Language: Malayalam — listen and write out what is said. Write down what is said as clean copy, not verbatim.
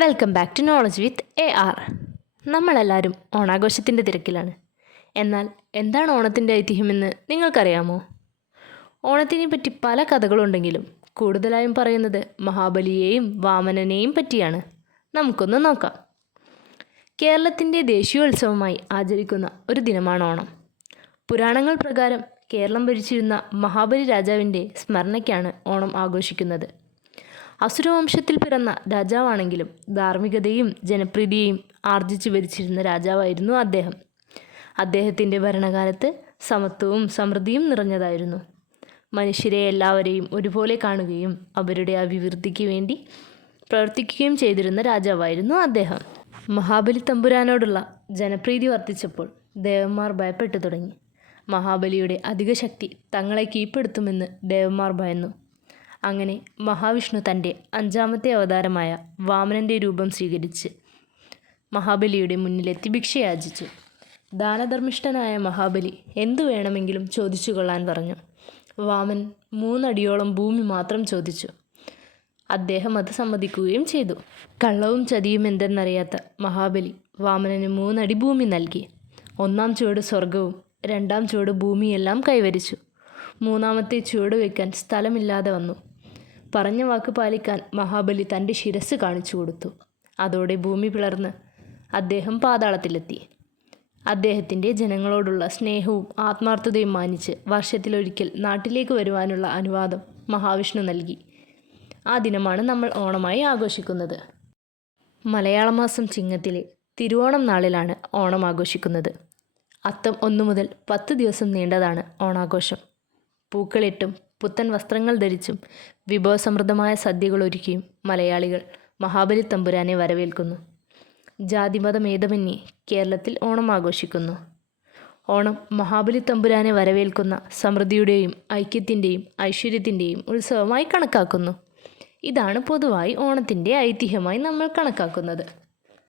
Welcome back to knowledge with AR. നമ്മളെല്ലാവരും ഓണാഘോഷത്തിൻ്റെ തിരക്കിലാണ്. എന്നാൽ എന്താണ് ഓണത്തിൻ്റെ ഐതിഹ്യമെന്ന് നിങ്ങൾക്കറിയാമോ? ഓണത്തിനെ പറ്റി പല കഥകളുണ്ടെങ്കിലും കൂടുതലായും പറയുന്നത് മഹാബലിയെയും വാമനനെയും പറ്റിയാണ്. നമുക്കൊന്ന് നോക്കാം. കേരളത്തിൻ്റെ ദേശീയോത്സവമായി ആചരിക്കുന്ന ഒരു ദിനമാണ് ഓണം. പുരാണങ്ങൾ പ്രകാരം കേരളം ഭരിച്ചിരുന്ന മഹാബലി രാജാവിൻ്റെ സ്മരണയ്ക്കാണ് ഓണം ആഘോഷിക്കുന്നത്. അസുരവംശത്തിൽ പിറന്ന രാജാവാണെങ്കിലും ധാർമ്മികതയും ജനപ്രീതിയെയും ആർജിച്ചു ഭരിച്ചിരുന്ന രാജാവായിരുന്നു അദ്ദേഹം. അദ്ദേഹത്തിൻ്റെ ഭരണകാലത്ത് സമത്വവും സമൃദ്ധിയും നിറഞ്ഞതായിരുന്നു. മനുഷ്യരെ എല്ലാവരെയും ഒരുപോലെ കാണുകയും അവരുടെ അഭിവൃദ്ധിക്ക് വേണ്ടി പ്രവർത്തിക്കുകയും ചെയ്തിരുന്ന രാജാവായിരുന്നു അദ്ദേഹം. മഹാബലി തമ്പുരാനോടുള്ള ജനപ്രീതി വർദ്ധിച്ചപ്പോൾ ദേവന്മാർ ഭയപ്പെട്ടു തുടങ്ങി. മഹാബലിയുടെ അധിക ശക്തി തങ്ങളെ കീഴ്പ്പെടുത്തുമെന്ന് ദേവന്മാർ ഭയന്നു. അങ്ങനെ മഹാവിഷ്ണു തൻ്റെ 5ാമത്തെ അവതാരമായ വാമനൻ്റെ രൂപം സ്വീകരിച്ച് മഹാബലിയുടെ മുന്നിലെത്തി ഭിക്ഷയാചിച്ചു. ദാനധർമ്മിഷ്ഠനായ മഹാബലി എന്തു വേണമെങ്കിലും ചോദിച്ചു കൊള്ളാൻ പറഞ്ഞു. വാമൻ 3 അടിയോളം ഭൂമി മാത്രം ചോദിച്ചു. അദ്ദേഹം അത് സമ്മതിക്കുകയും ചെയ്തു. കള്ളവും ചതിയും എന്തെന്നറിയാത്ത മഹാബലി വാമനന് 3 അടി ഭൂമി നൽകി. 1-ാം ചുവട് സ്വർഗവും 2-ാം ചുവട് ഭൂമിയെല്ലാം കൈവരിച്ചു. 3-ാമത്തെ ചുവട് വയ്ക്കാൻ സ്ഥലമില്ലാതെ വന്നു. പറഞ്ഞ വാക്ക് പാലിക്കാൻ മഹാബലി തൻ്റെ ശിരസ് കാണിച്ചു കൊടുത്തു. അതോടെ ഭൂമി പിളർന്ന് അദ്ദേഹം പാതാളത്തിലെത്തി. അദ്ദേഹത്തിൻ്റെ ജനങ്ങളോടുള്ള സ്നേഹവും ആത്മാർത്ഥതയും മാനിച്ച് വർഷത്തിലൊരിക്കൽ നാട്ടിലേക്ക് വരുവാനുള്ള അനുവാദം മഹാവിഷ്ണു നൽകി. ആ ദിനമാണ് നമ്മൾ ഓണമായി ആഘോഷിക്കുന്നത്. മലയാള മാസം ചിങ്ങത്തിലെ തിരുവോണം നാളിലാണ് ഓണം ആഘോഷിക്കുന്നത്. അത്തം 1 മുതൽ 10 ദിവസം നീണ്ടതാണ് ഓണാഘോഷം. പൂക്കളിട്ടും പുത്തൻ വസ്ത്രങ്ങൾ ധരിച്ചും വിഭവസമൃദ്ധമായ സദ്യകൾ ഒരുക്കിയും മലയാളികൾ മഹാബലി തമ്പുരാനെ വരവേൽക്കുന്നു. ജാതിമതഭേദമന്യേ കേരളത്തിൽ ഓണം ആഘോഷിക്കുന്നു. ഓണം മഹാബലി തമ്പുരാനെ വരവേൽക്കുന്ന സമൃദ്ധിയുടെയും ഐക്യത്തിൻ്റെയും ഐശ്വര്യത്തിൻ്റെയും ഉത്സവമായി കണക്കാക്കുന്നു. ഇതാണ് പൊതുവായി ഓണത്തിൻ്റെ ഐതിഹ്യമായി നമ്മൾ കണക്കാക്കുന്നത്.